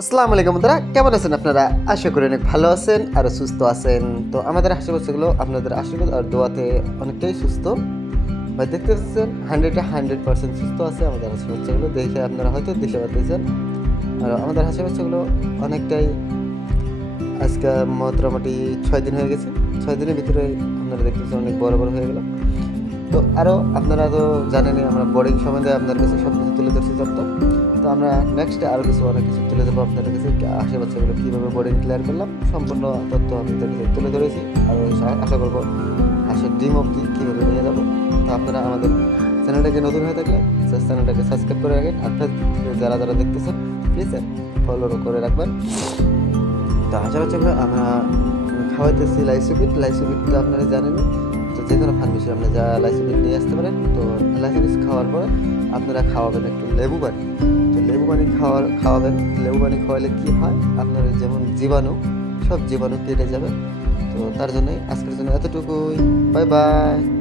আসসালামু আলাইকুম বন্ধুরা, কেমন আছেন আপনারা? আশা করি অনেক ভালো আছেন আর সুস্থ আছেন। তো আমাদের হাসি বাচ্চাগুলো আপনাদের আশীর্বাদ আর দোয়াতে অনেকটাই সুস্থ। ভাই দেখতে পাচ্ছেন 100% সুস্থ আছে আমাদের হাসি বাচ্চাগুলো। দেখে আপনারা হয়তো দেখতে পাচ্ছেন। আর আমাদের হাসি বাচ্চাগুলো অনেকটাই আজকে মোটামুটি 6 দিন হয়ে গেছে। 6 দিনের ভিতরে আপনারা দেখতে পাচ্ছেন অনেক বড় বড় হয়ে গেল। তো আরও আপনারা তো জানেনই আমরা বোর্ডিং সম্বন্ধে আপনার কাছে সব কিছু তুলে ধরছি তো আমরা নেক্সটে আরও অনেক কিছু তুলে দেবো আপনাদের কাছে আশেপাশেগুলো কীভাবে বোর্ডিং ক্লিয়ার করলাম সম্পূর্ণ তথ্য আপনাদের কাছে তুলে ধরেছি আর আশা করবো হাঁসের ডিম অবধি কীভাবে নিয়ে যাবো। তো আপনারা আমাদের চ্যানেলটাকে নতুন হয়ে থাকলে চ্যানেলটাকে সাবস্ক্রাইব করে রাখেন আর যারা যারা দেখতেছেন প্লিজ ফলো করে রাখবেন। তো বাচ্চাগুলো আমরা খাওয়াইতেছি লাইসোবিট আপনারা জানেন। তো যে কোনো ফার্মেসি আপনি যা লাইসোবিট নিয়ে আসতে পারেন। তো লাইসোবিট খাওয়ার পরে আপনারা খাওয়াবেন একটু লেবু পানি। তো লেবু পানি খাওয়াবেন। লেবু পানি খাওয়ালে কী হয়, আপনার যেমন জীবাণু সব জীবাণু কেটে যাবে। তো তার জন্যই আজকের জন্য এতটুকুই। Bye bye.